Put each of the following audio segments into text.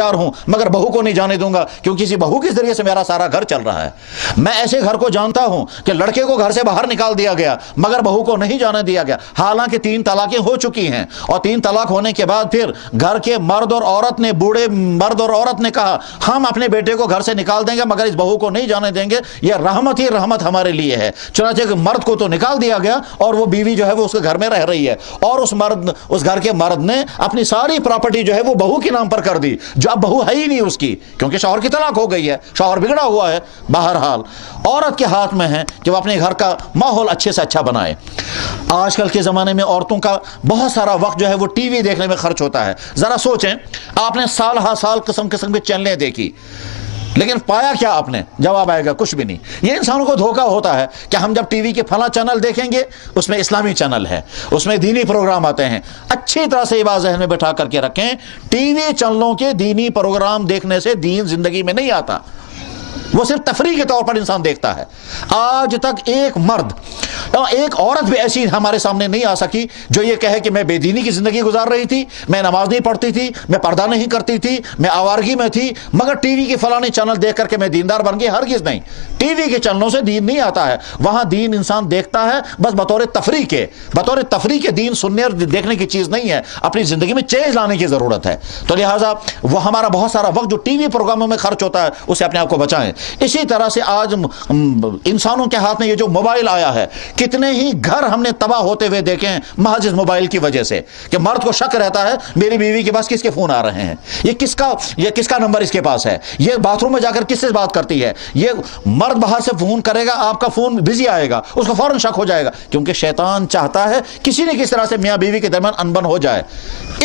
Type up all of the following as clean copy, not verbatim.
تیار ہوں مگر بہو کو نہیں جانے دوں گا کیونکہ کسی بہو کے ذریعے سے میرا سارا گھر چل رہا ہے. میں ایسے گھر کو جانتا ہوں کہ لڑکے کو گھر سے باہر نکال دیا گیا مگر بہو کو نہیں جانے دیا گیا، حالانکہ 3 طلاقیں ہو چکی ہیں، اور 3 طلاق ہونے کے بعد پھر گھر کے مرد اور عورت نے، بوڑھے مرد اور عورت نے کہا ہم اپنے بیٹے کو گھر سے نکال دیں گے مگر اس بہو کو نہیں جانے دیں گے، یہ رحمت ہی رحمت ہمارے لیے ہے. چنانچہ مرد کو تو نکال دیا گیا اور وہ بیوی جو ہے وہ اس کے گھر میں رہ رہی ہے، اور اس گھر کے مرد نے اپنی ساری پراپرٹی جو ہے وہ بہو کے نام پر کر دی، جو اب بہو ہے ہی نہیں اس کی، کیونکہ شوہر کی طلاق ہو گئی ہے، شوہر بگڑا ہوا ہے. بہرحال عورت کے ہاتھ میں ہے کہ وہ اپنے گھر کا ماحول اچھے سے اچھا بنائے. آج کل کے زمانے میں عورتوں کا بہت سارا وقت جو ہے وہ ٹی وی دیکھنے میں خرچ ہوتا ہے. ذرا سوچیں، آپ نے سال ہا سال قسم قسم کی چینلیں دیکھی، لیکن پایا کیا آپ نے؟ جواب آئے گا کچھ بھی نہیں. یہ انسانوں کو دھوکہ ہوتا ہے کہ ہم جب ٹی وی کے فلاں چینل دیکھیں گے اس میں اسلامی چینل ہے، اس میں دینی پروگرام آتے ہیں. اچھی طرح سے یہ بات ذہن میں بٹھا کر کے رکھیں، ٹی وی چینلوں کے دینی پروگرام دیکھنے سے دین زندگی میں نہیں آتا، وہ صرف تفریح کے طور پر انسان دیکھتا ہے. آج تک ایک مرد اور ایک عورت بھی ایسی ہمارے سامنے نہیں آ سکی جو یہ کہے کہ میں بے دینی کی زندگی گزار رہی تھی، میں نماز نہیں پڑھتی تھی، میں پردہ نہیں کرتی تھی، میں آوارگی میں تھی، مگر ٹی وی کے فلاں چینل دیکھ کر کے میں دیندار بن گئی. ہرگز نہیں. ٹی وی کے چینلوں سے دین نہیں آتا ہے، وہاں دین انسان دیکھتا ہے بس بطور تفریح کے دین سننے اور دیکھنے کی چیز نہیں ہے، اپنی زندگی میں چینج لانے کی ضرورت ہے. تو لہٰذا وہ ہمارا بہت سارا وقت جو ٹی وی پروگراموں میں خرچ ہوتا ہے اسے اپنے آپ کو بچائیں. اسی طرح سے آج انسانوں کے ہاتھ میں یہ جو موبائل آیا ہے، کتنے ہی گھر ہم نے تباہ ہوتے ہوئے دیکھے ہیں محض اس موبائل کی وجہ سے، کہ مرد کو شک رہتا ہے میری بیوی کے پاس کس کے فون آ رہے ہیں، یہ کس کا نمبر اس کے پاس ہے، یہ باتھ روم میں جا کر کس سے بات کرتی ہے. یہ مرد باہر سے فون کرے گا، آپ کا فون بزی آئے گا، اس کو فوراً شک ہو جائے گا، کیونکہ شیطان چاہتا ہے کسی نہ کس طرح سے میاں بیوی کے درمیان انبن ہو جائے.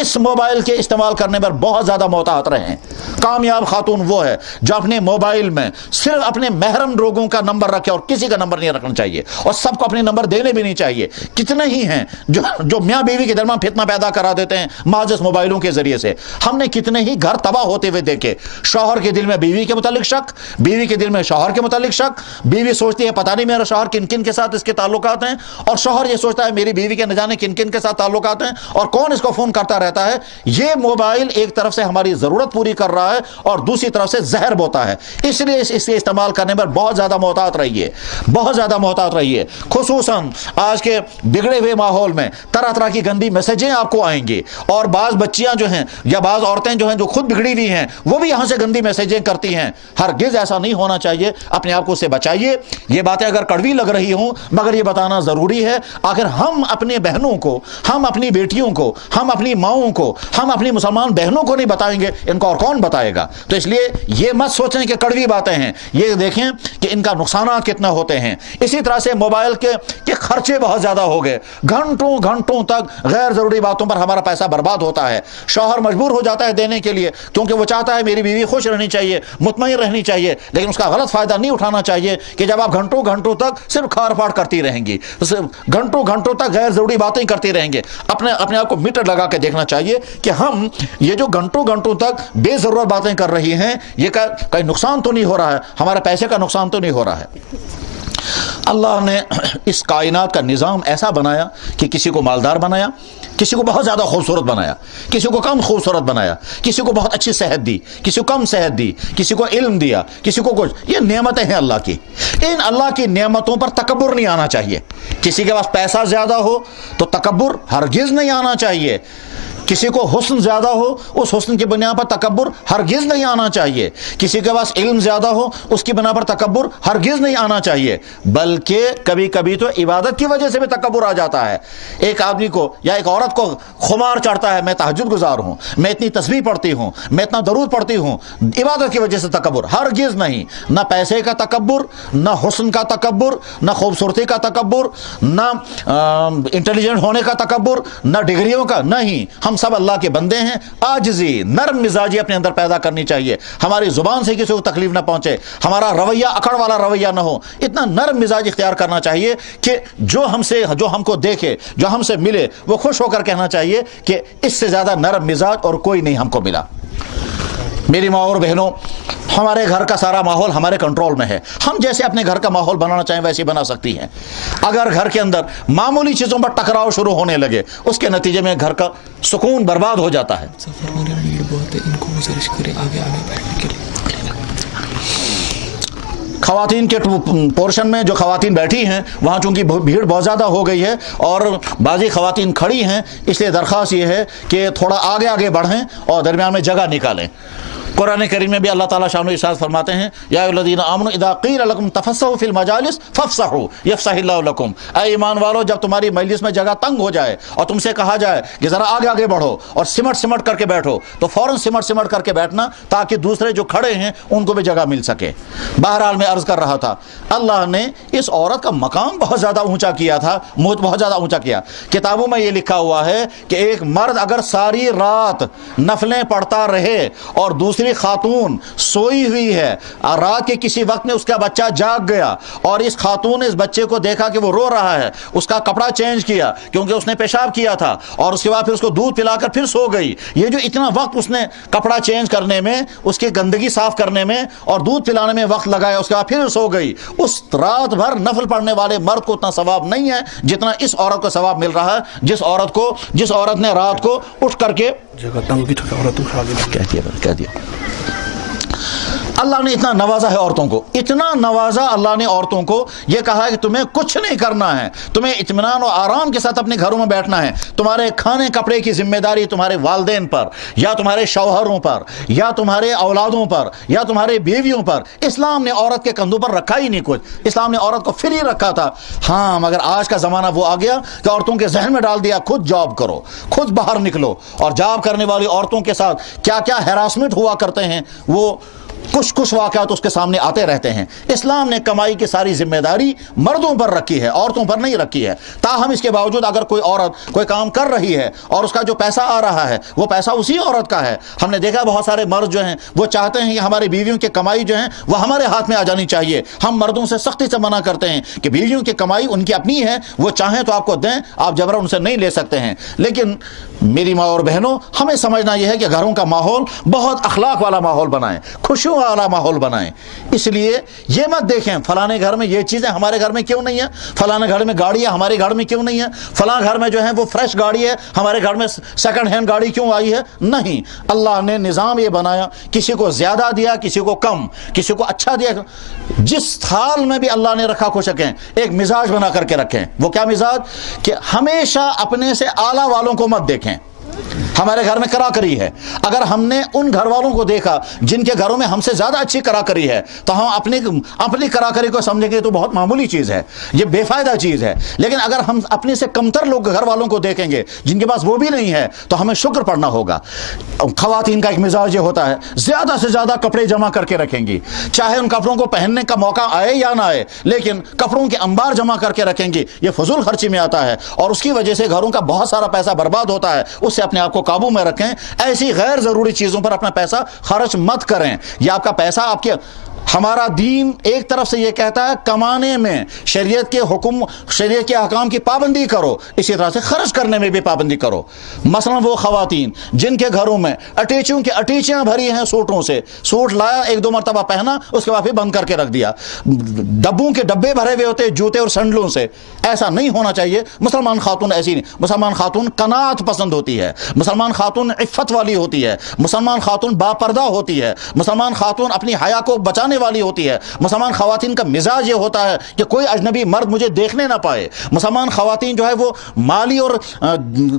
اس موبائل کے استعمال کرنے پر بہت زیادہ محتاط رہیں. کامیاب خاتون وہ ہے جو اپنے موبائل میں صرف اپنے محرم لوگوں کا نمبر رکھے اور کسی کا نمبر نہیں رکھنا چاہیے، اور سب کو اپنے نمبر دینے بھی نہیں چاہیے. کتنے ہی ہیں جو میاں بیوی کے درمیان فتنہ پیدا کرا دیتے ہیں محض اس موبائلوں کے ذریعے سے. ہم نے کتنے ہی گھر تباہ ہوتے ہوئے دیکھے. شوہر کے دل میں بیوی کے متعلق شک، بیوی کے دل میں شوہر کے متعلق شک، بیوی سوچتی ہے پتہ نہیں میرا شوہر کن کن کے ساتھ اس کے تعلقات ہیں، اور شوہر یہ سوچتا ہے میری بیوی کے نہ جانے کن کن کے ساتھ تعلقات ہیں اور کون اس کو فون کرتا رہتا ہے. یہ موبائل ایک طرف سے ہماری ضرورت پوری کر رہا ہے اور دوسری طرف سے زہر بوتا ہے. اس لیے اس کے استعمال کرنے پر بہت زیادہ محتاط رہیے، بہت زیادہ محتاط رہیے. خصوصاً آج کے بگڑے ہوئے ماحول میں طرح طرح کی گندی میسجیں آپ کو آئیں گی، اور بعض بچیاں جو ہیں یا بعض عورتیں جو ہیں جو خود بگڑی ہوئی ہیں وہ بھی یہاں سے گندی میسجیں کرتی ہیں. ہرگز ایسا نہیں ہونا چاہیے. اپنے آپ کو اس سے بچائیے. یہ باتیں اگر کڑوی لگ رہی ہوں مگر یہ بتانا ضروری ہے. آخر ہم اپنے بہنوں کو، ہم اپنی بیٹیوں کو، ہم اپنی ماؤں کو، ہم اپنی مسلمان بہنوں کو نہیں بتائیں گے، ان کو اور کون بتائے گا؟ تو اس لیے یہ مت سوچیں کہ کڑوی باتیں ہیں، یہ دیکھیں کہ ان کا نقصانات کتنا ہوتے ہیں. اسی طرح سے موبائل کے خرچے بہت زیادہ ہو گئے. گھنٹوں تک غیر ضروری باتوں پر ہمارا پیسہ برباد ہوتا ہے. شوہر مجبور ہو جاتا ہے دینے کے لیے کیونکہ وہ چاہتا ہے میری بیوی خوش رہنی چاہیے، مطمئن رہنی چاہیے، لیکن اس کا غلط فائدہ نہیں اٹھانا چاہیے کہ جب آپ گھنٹوں تک صرف کھار پھاڑ کرتی رہیں گی، گھنٹوں تک غیر ضروری باتیں کرتی رہیں گے. اپنے آپ کو میٹر لگا کے دیکھنا چاہیے کہ ہم یہ جو گھنٹوں تک بے ضرورت باتیں کر رہی ہیں یہ کہیں نقصان تو نہیں ہو رہا ہے، ہمارے پیسے کا نقصان تو نہیں ہو رہا ہے. اللہ نے اس کائنات کا نظام ایسا بنایا کہ کسی کو مالدار بنایا، کسی کو بہت زیادہ خوبصورت بنایا، کسی کو کم خوبصورت بنایا، کسی کو بہت اچھی صحت دی، کسی کو کم صحت دی، کسی کو علم دیا، کسی کو کچھ. یہ نعمتیں ہیں اللہ کی. ان اللہ کی نعمتوں پر تکبر نہیں آنا چاہیے. کسی کے پاس پیسہ زیادہ ہو تو تکبر ہرگز نہیں آنا چاہیے. کسی کو حسن زیادہ ہو اس حسن کی بنا پر تکبر ہرگز نہیں آنا چاہیے. کسی کے پاس علم زیادہ ہو اس کی بنا پر تکبر ہرگز نہیں آنا چاہیے. بلکہ کبھی کبھی تو عبادت کی وجہ سے بھی تکبر آ جاتا ہے. ایک آدمی کو یا ایک عورت کو خمار چڑھتا ہے، میں تہجد گزار ہوں، میں اتنی تسبیح پڑھتی ہوں، میں اتنا درود پڑھتی ہوں. عبادت کی وجہ سے تکبر ہرگز نہیں. نہ پیسے کا تکبر، نہ حسن کا تکبر، نہ خوبصورتی کا تکبر، نہ انٹیلیجنٹ ہونے کا تکبر، نہ ڈگریوں کا. نہیں، ہم سب اللہ کے بندے ہیں. عاجزی، نرم مزاجی اپنے اندر پیدا کرنی چاہیے. ہماری زبان سے کسی کو تکلیف نہ پہنچے، ہمارا رویہ اکڑ والا رویہ نہ ہو. اتنا نرم مزاج اختیار کرنا چاہیے کہ جو ہم کو دیکھے، جو ہم سے ملے، وہ خوش ہو کر کہنا چاہیے کہ اس سے زیادہ نرم مزاج اور کوئی نہیں ہم کو ملا. میری ماں اور بہنوں، ہمارے گھر کا سارا ماحول ہمارے کنٹرول میں ہے، ہم جیسے اپنے گھر کا ماحول بنانا چاہیں ویسے بنا سکتی ہیں۔ اگر گھر کے اندر معمولی چیزوں پر ٹکراؤ شروع ہونے لگے، اس کے نتیجے میں گھر کا سکون برباد ہو جاتا ہے۔ خواتین کے پورشن میں جو خواتین بیٹھی ہیں وہاں چونکہ بھیڑ بہت زیادہ ہو گئی ہے اور بعضی خواتین کھڑی ہیں، اس لیے درخواست یہ ہے کہ تھوڑا آگے بڑھیں اور درمیان میں جگہ نکالیں۔ قرآن کریم میں بھی اللہ تعالیٰ شان و ارشاد فرماتے ہیں، یا ایھا الذین آمنوا اذا قیل لکم تفسحوا فی المجالس فافسحوا یفسح اللہ لکم، اے ایمان والو جب تمہاری مجلس میں جگہ تنگ ہو جائے اور تم سے کہا جائے کہ ذرا آگے بڑھو اور سمٹ کر کے بیٹھو، تو فوراً سمٹ کر کے بیٹھنا تاکہ دوسرے جو کھڑے ہیں ان کو بھی جگہ مل سکے۔ بہرحال میں عرض کر رہا تھا، اللہ نے اس عورت کا مقام بہت زیادہ اونچا کیا تھا، بہت زیادہ اونچا کیا۔ کتابوں میں یہ لکھا ہوا ہے کہ ایک مرد اگر ساری رات نفلیں پڑھتا رہے اور دوسری خاتون سوئی ہوئی ہے، رات کے کسی وقت میں اس کا بچہ جاگ گیا اور اس خاتون نے اس بچے کو دیکھا کہ وہ رو رہا ہے، اس کا کپڑا چینج کیا کیونکہ اس نے پیشاب کیا تھا اور اس کے بعد پھر اس کو دودھ پلا کر پھر سو گئی، یہ جو اتنا وقت اس نے کپڑا چینج کرنے میں، اس کی گندگی صاف کرنے میں اور دودھ پلانے میں وقت لگایا، اس کے بعد پھر سو گئی، اس رات بھر نفل پڑھنے والے مرد کو اتنا ثواب نہیں ہے جتنا اس عورت کو ثواب مل رہا ہے، جس عورت نے رات کو اٹھ کر کے کہہ دیا۔ اللہ نے اتنا نوازا ہے عورتوں کو، اتنا نوازا اللہ نے عورتوں کو، یہ کہا ہے کہ تمہیں کچھ نہیں کرنا ہے، تمہیں اطمینان و آرام کے ساتھ اپنے گھروں میں بیٹھنا ہے، تمہارے کھانے کپڑے کی ذمہ داری تمہارے والدین پر یا تمہارے شوہروں پر یا تمہارے اولادوں پر یا تمہارے بیویوں پر۔ اسلام نے عورت کے کندھوں پر رکھا ہی نہیں کچھ، اسلام نے عورت کو فری رکھا تھا۔ ہاں مگر آج کا زمانہ وہ آ گیا کہ عورتوں کے ذہن میں ڈال دیا خود جاب کرو، خود باہر نکلو، اور جاب کرنے والی عورتوں کے ساتھ کیا کیا ہراسمنٹ ہوا کرتے ہیں وہ کچھ واقعات اس کے سامنے آتے رہتے ہیں۔ اسلام نے کمائی کی ساری ذمہ داری مردوں پر رکھی ہے، عورتوں پر نہیں رکھی ہے۔ تاہم اس کے باوجود اگر کوئی عورت کوئی کام کر رہی ہے اور اس کا جو پیسہ آ رہا ہے وہ پیسہ اسی عورت کا ہے، ہم نے دیکھا بہت سارے مرد جو ہیں وہ چاہتے ہیں کہ ہماری بیویوں کی کمائی جو ہے وہ ہمارے ہاتھ میں آ جانی چاہیے۔ ہم مردوں سے سختی سے منع کرتے ہیں کہ بیویوں کی کمائی ان کی اپنی ہے، وہ چاہیں تو آپ کو دیں، آپ جبرن ان سے نہیں لے سکتے ہیں۔ لیکن میری ماں اور بہنوں، ہمیں سمجھنا یہ ہے کہ گھروں کا ماحول بہت اخلاق والا ماحول بنائیں، خوشیوں والا ماحول بنائیں۔ اس لیے یہ مت دیکھیں فلانے گھر میں یہ چیزیں ہمارے گھر میں کیوں نہیں ہے، فلانے گھر میں گاڑی ہے ہمارے گھر میں کیوں نہیں ہے، فلاں گھر میں جو ہے وہ فریش گاڑی ہے ہمارے گھر میں سیکنڈ ہینڈ گاڑی کیوں آئی ہے۔ نہیں، اللہ نے نظام یہ بنایا، کسی کو زیادہ دیا، کسی کو کم، کسی کو اچھا دیا، جس حال میں بھی اللہ نے رکھا کچھ رکھیں، ایک مزاج بنا کر کے رکھیں۔ وہ کیا مزاج؟ کہ ہمیشہ اپنے سے اعلیٰ والوں کو مت دیکھیں۔ ہمارے گھر میں کراکری ہے، اگر ہم نے ان گھر والوں کو دیکھا جن کے گھروں میں ہم سے زیادہ اچھی کراکری ہے تو ہم اپنی کراکری کو سمجھیں گے تو بہت معمولی چیز ہے، یہ بے فائدہ چیز ہے۔ لیکن اگر ہم اپنے سے کمتر لوگ گھر والوں کو دیکھیں گے جن کے پاس وہ بھی نہیں ہے تو ہمیں شکر پڑھنا ہوگا۔ خواتین کا ایک مزاج یہ ہوتا ہے، زیادہ سے زیادہ کپڑے جمع کر کے رکھیں گی، چاہے ان کپڑوں کو پہننے کا موقع آئے یا نہ آئے، لیکن کپڑوں کے انبار جمع کر کے رکھیں گی۔ یہ فضول خرچی میں آتا ہے اور اس کی وجہ سے گھروں کا بہت سارا پیسہ برباد ہوتا ہے۔ اس سے اپنے آپ کو قابو میں رکھیں، ایسی غیر ضروری چیزوں پر اپنا پیسہ خرچ مت کریں۔ یہ آپ کا پیسہ آپ کے، ہمارا دین ایک طرف سے یہ کہتا ہے کمانے میں شریعت کے حکم، شریعت کے احکام کی پابندی کرو، اسی طرح سے خرچ کرنے میں بھی پابندی کرو۔ مثلا وہ خواتین جن کے گھروں میں اٹیچیوں کی اٹیچیاں بھری ہیں سوٹوں سے، سوٹ لایا ایک دو مرتبہ پہنا اس کے بعد پھر بند کر کے رکھ دیا، ڈبوں کے ڈبے بھرے ہوئے ہوتے جوتے اور سینڈلوں سے، ایسا نہیں ہونا چاہیے۔ مسلمان خاتون ایسی نہیں، مسلمان خاتون قناعت پسند ہوتی ہے، مسلمان خاتون عفت والی ہوتی ہے، مسلمان خاتون با پردہ ہوتی ہے، مسلمان خاتون اپنی حیا کو بچانے والی ہوتی ہے۔ مسلمان خواتین کا مزاج یہ ہوتا ہے کہ کوئی اجنبی مرد مجھے دیکھنے نہ پائے۔ مسلمان خواتین جو ہے وہ مالی اور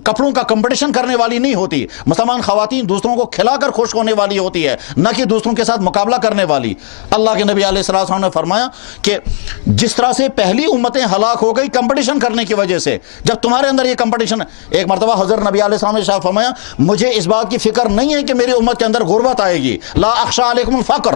کپڑوں کا کمپٹیشن کرنے والی نہیں ہوتی۔ مسلمان خواتین دوسروں کو کھلا کر خوش ہونے والی ہوتی ہے، نہ کہ دوسروں کے ساتھ مقابلہ کرنے والی۔ اللہ کے نبی علیہ السلام نے فرمایا کہ جس طرح سے پہلی امتیں ہلاک ہو گئی کمپٹیشن کرنے کی وجہ سے، جب تمہارے اندر یہ کمپٹیشن، ایک مرتبہ حضرت نبی علیہ السلام نے فرمایا مجھے اس بات کی فکر نہیں ہے کہ میری امت کے اندر غربت آئے گی، لا اخشى علیکم الفقر،